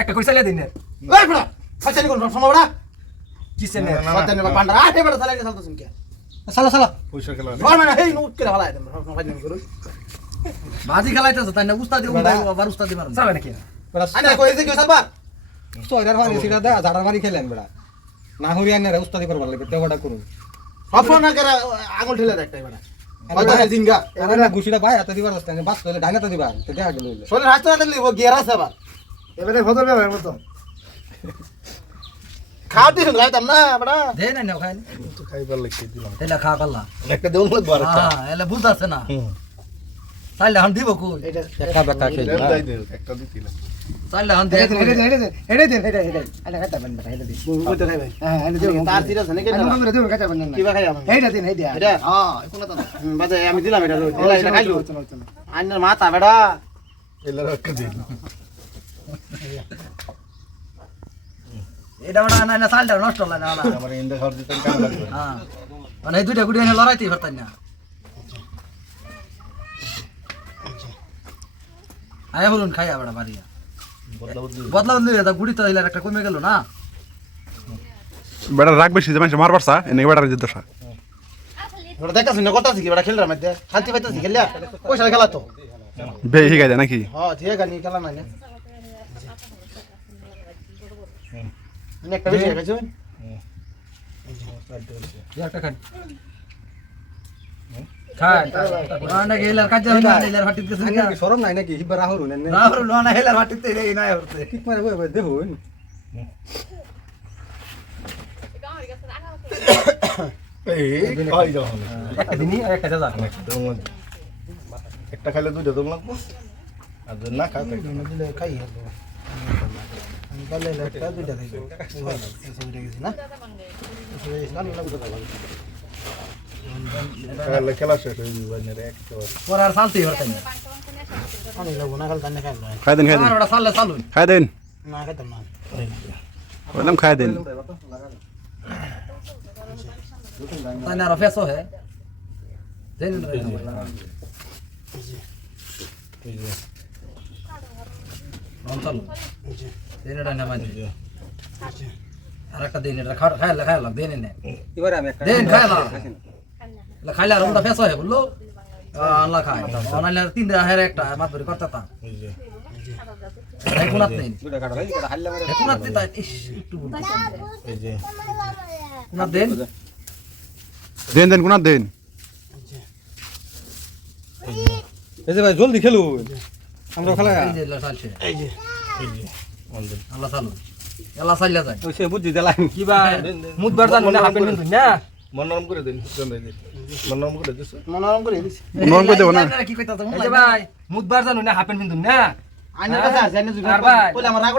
একটা করে চালিয়ে দিন ওই বড়া ফাইসানি কোন সময় বড়া। কিসে না, নে না, ফাইসানি বা পান্ডা আরে বড়া চালাই চালতো শুনকে। সালা সালা পয়সা খেলা ঘর মানে হেই নুট করে ভালাই দেন ফাইসানি করুন বাজি খেলাইতেছে তাই না উস্তাদি উস্তাদি আবার উস্তাদি মারুন। চাবে নাকি? কই যে কি সেটা ঝাড়ার খেলেন বেড়া না আনে উস্তাদি করবার লাগবে দেওয়াটা করুন। সফর না করে আঙুল ঠেলে দেয় একটাই বড়া হয়তো জিঙ্গা? এবার না ঘুষিটা ভাই দিবার বাস ডাইনাতে দিবা তো দেখা গেল। শরীর হাসতে না দিলি এবারে ভদ্র ব্যবহার মতো। খাওয়া দিছেন গাইতাম না বড়া দে না নাও খাইলে তো খাইবার লাগছে দিলাম। তাইলে খা পাল্লা একটা দেউন লাগবো আর একটা হ্যাঁ এলে না। তাইলে হান দিব কই? এটা বেকা খেলে দেন তাইলে হান দে দিন দিন দিন দিন হ্যাঁ দিন তার দিও না। কিবা খাই আমি দিন এটা? হ্যাঁ কোনা তো বাজে আমি দিলাম এটা। এটা খাইলো। চলো চলো মাথা বেড়া দিন এটা ওটা না না সালটা নষ্ট হলো না না আমার ইন্দা খাওয়ার দিতেন কেমন লাগবে? হ্যাঁ। মানে এই দুইটা গুড়ি এনে লড়াইতেই পারতাম না। আয় বলুন খাই আবার বাড়িয়া। বদলা বদলি তা গুড়ি তো হইলে একটা কমে গেল না? বেটা বেশি যে মানুষ মারবার চা এনে বেটার যে দশা। ওটা দেখাছি না কথা কি? বেড়া খেললাম মধ্যে শান্তি পাইতেছি খেলিয়া পয়সা খেলা তো? বে হিগাই দেয় নাকি? হ্যাঁ ঠিক আছে খেলা না। একটা বেশি খান সরম নাই নাকি? না? হেলার নাই ঠিক মারে বই দেখুন। খাইলে দুইটা দেউন লাগবো। আর না খাই। খাই কালে একটা দুইটা এসে উঠে গেছি না? উঠে গেছি না? খাই দেন খাই দেন। আর দেন না না দেন না আর না আর একটা দিন এটা খা খাইলা খাইলা দেন নে এবার আমি একটা দেন খাইলা লা। আর ওটা ফেসো হে বলল আল্লাহ তিন দেয়া হের একটা মাত ধরে করতে তা। কোনাত নেই। কোনাত নেই তাই একটু কোনাত দেন। দেন দেন কোনা দেন। এই যে। ভাই জলদি খেলু আমরা খেলা এই যে লা চালছে এই যে। আল্লাহ চালু আল্লাহ চালিয়া যায়। ওই সে বুদ্ধি দিলাম কি বা মুদবার জানো না হাফেন কিন্তু না? মনোরম করে দিন মনোরম করে দিছো? মনোরম করে দিছি। নরম করে দেবো না। কি কইতা এই যে ভাই। মুদবার জানো না হাফেন কিন্তু না? আইনের কাছে আছে আইনের আর ভাই। বলে আমার রাগ